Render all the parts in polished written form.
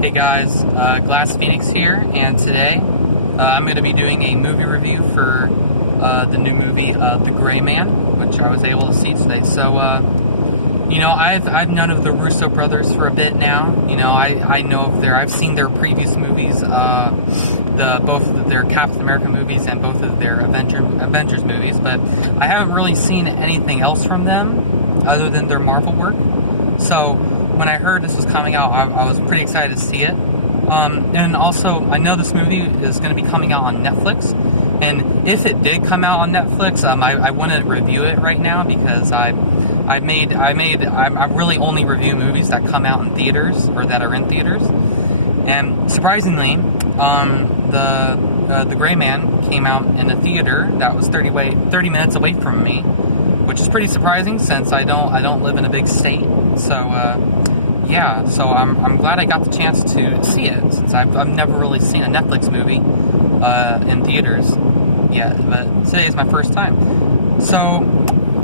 Hey guys, Glass Phoenix here, and today I'm going to be doing a movie review for the new movie The Gray Man, which I was able to see today. So, I've known of the Russo brothers for a bit now. I know of I've seen their previous movies, both of their Captain America movies and both of their Avengers movies, but I haven't really seen anything else from them other than their Marvel work. So when I heard this was coming out, I was pretty excited to see it. And also, I know this movie is going to be coming out on Netflix. And if it did come out on Netflix, I wouldn't review it right now because I really only review movies that come out in theaters or that are in theaters. And surprisingly, the Gray Man came out in a theater that was 30 minutes away from me, which is pretty surprising since I don't live in a big state. So so I'm glad I got the chance to see it since I've never really seen a Netflix movie in theaters yet, but today is my first time. So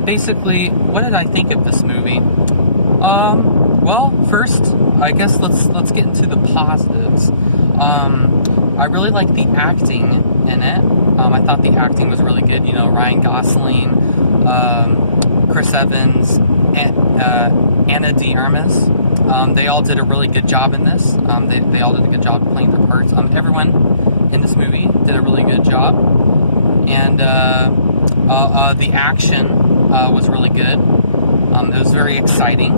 basically, what did I think of this movie? Well, first, I guess let's get into the positives. I really liked the acting in it. I thought the acting was really good. Ryan Gosling, Chris Evans, Ana de Armas. They all did a really good job in this. They all did a good job playing their parts. Everyone in this movie did a really good job. And the action was really good. It was very exciting,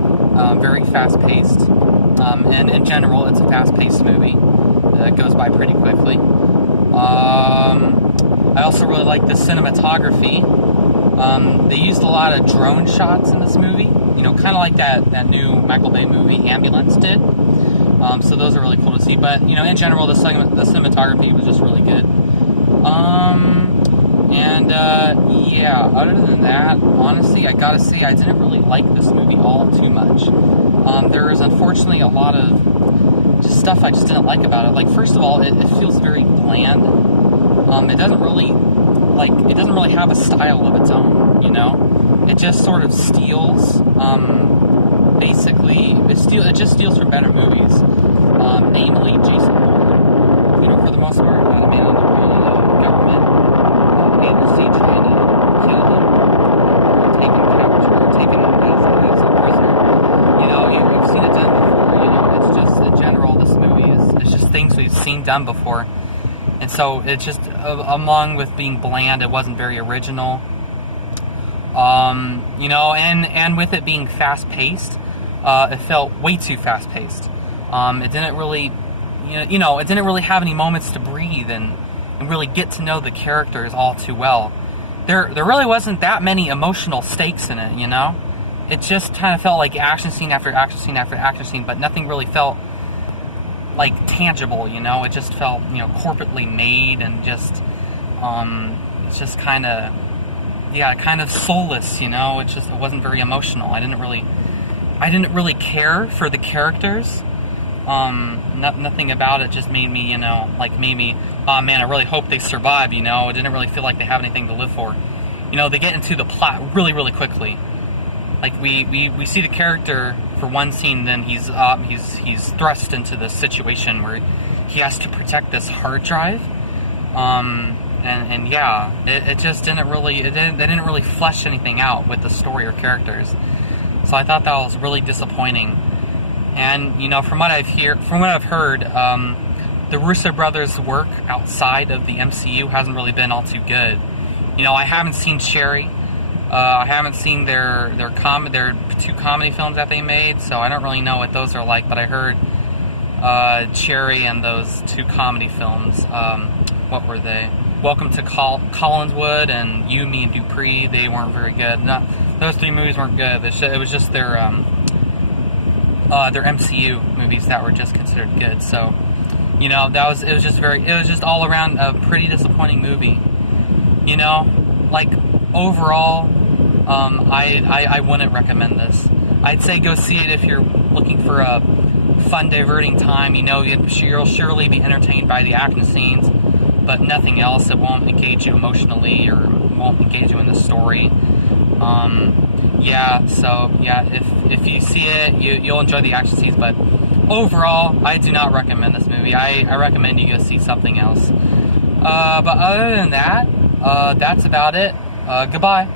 very fast-paced. And in general, it's a fast-paced movie. It goes by pretty quickly. I also really like the cinematography. They used a lot of drone shots in this movie, kind of like that new Michael Bay movie, Ambulance, did. So those are really cool to see. But, in general, the cinematography was just really good. Other than that, honestly, I gotta say, I didn't really like this movie all too much. There is, unfortunately, a lot of just stuff I just didn't like about it. Like, first of all, it feels very bland. It doesn't really have a style of its own, It just sort of steals, it just steals from better movies, namely Jason Bourne. For the most part, not a man on the government agency trying to kill him or take him capture or take him as a prisoner. You've seen it done before. It's just in general, this movie it's just things we've seen done before. And so it's just, along with being bland, it wasn't very original. And with it being fast-paced, it felt way too fast-paced. It didn't really, it didn't really have any moments to breathe and really get to know the characters all too well. There really wasn't that many emotional stakes in it, It just kind of felt like action scene after action scene after action scene, but nothing really felt like tangible, It just felt, corporately made and just, it's just kind of soulless, it wasn't very emotional. I didn't really care for the characters. Nothing about it just made me, oh man, I really hope they survive, It didn't really feel like they have anything to live for. They get into the plot really, really quickly. Like, we see the character for one scene, then he's thrust into this situation where he has to protect this hard drive. It just didn't really, they didn't really flesh anything out with the story or characters. So I thought that was really disappointing. And, from what I've heard, the Russo brothers' work outside of the MCU hasn't really been all too good. I haven't seen Cherry. I haven't seen their two comedy films that they made, so I don't really know what those are like, but I heard Cherry and those two comedy films, what were they? Welcome to Collinswood and You, Me, and Dupree, they weren't very good. Those three movies weren't good. It was just their MCU movies that were just considered good. So, it was just all around a pretty disappointing movie. Overall, I wouldn't recommend this. I'd say go see it if you're looking for a fun, diverting time. You'll surely be entertained by the action scenes, but nothing else. It won't engage you emotionally or won't engage you in the story. If you see it, you'll enjoy the action scenes, but overall, I do not recommend this movie. I recommend you go see something else. But other than that, that's about it. Goodbye.